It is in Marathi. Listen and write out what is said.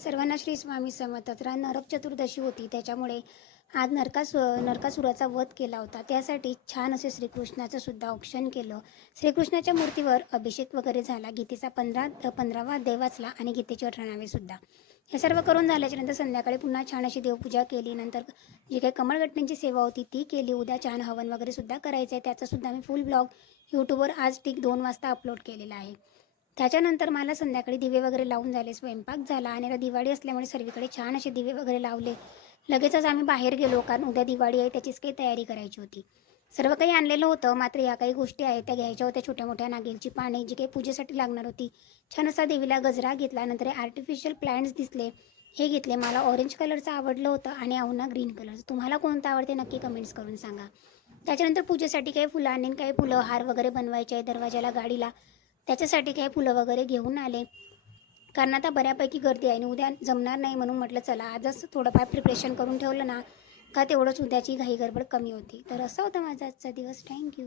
सर्वांना श्री स्वामी समर्थ. तर आज नरक चतुर्दशी होती, त्याच्यामुळे आज नरकासुराचा वध केला होता. त्यासाठी छान असे श्रीकृष्णाचं सुद्धा औक्षण केलं. श्रीकृष्णाच्या मूर्तीवर अभिषेक वगैरे झाला. गीतेचा 15वा अध्याय वाचला आणि गीतेची 18वी सुद्धा. हे सर्व करून झाल्याच्या नंतर संध्याकाळी पुन्हा छान अशी देवपूजा केली. नंतर जी काही कमळगट्ट्यांची सेवा होती ती केली. उद्या छान हवन वगैरे सुद्धा करायचं आहे. त्याचा सुद्धा मी फुल ब्लॉग यूट्यूबवर आज ठीक 2 वाजता अपलोड केलेला आहे. त्याच्यानंतर मला संध्याकाळी दिवे वगैरे लावून झाले, स्वयंपाक झाला आणि आता दिवाळी असल्यामुळे सर्वीकडे छान असे दिवे वगैरे लावले. लगेचच आम्ही बाहेर गेलो, कारण उद्या दिवाळी आहे, त्याचीच काही तयारी करायची होती. सर्व काही आणलेलं होतं, मात्र या काही गोष्टी आहेत त्या घ्यायच्या होत्या. छोट्या मोठ्या नागेलची पाने जी काही पूजेसाठी लागणार होती. छान असा देवीला गजरा घेतला. नंतर आर्टिफिशियल प्लॅन्ट्स दिसले, हे घेतले. मला ऑरेंज कलरचं आवडलं होतं आणि अवना ग्रीन कलरचं. तुम्हाला कोणतं आवडते नक्की कमेंट्स करून सांगा. त्याच्यानंतर पूजेसाठी काही फुलं आणि काही फुलं हार वगैरे बनवायचे आहे दरवाजाला, गाडीला. त्याच्यासाठी काही फुलं वगैरे घेऊन आले, कारण आता बऱ्यापैकी गर्दी आहे आणि उद्या जमणार नाही. म्हणून म्हटलं चला आजच थोडंफार प्रिपरेशन करून ठेवलं ना, का तेवढंच उद्याची घाई गडबड कमी होती. तर असा होता माझा आजचा दिवस. थँक्यू.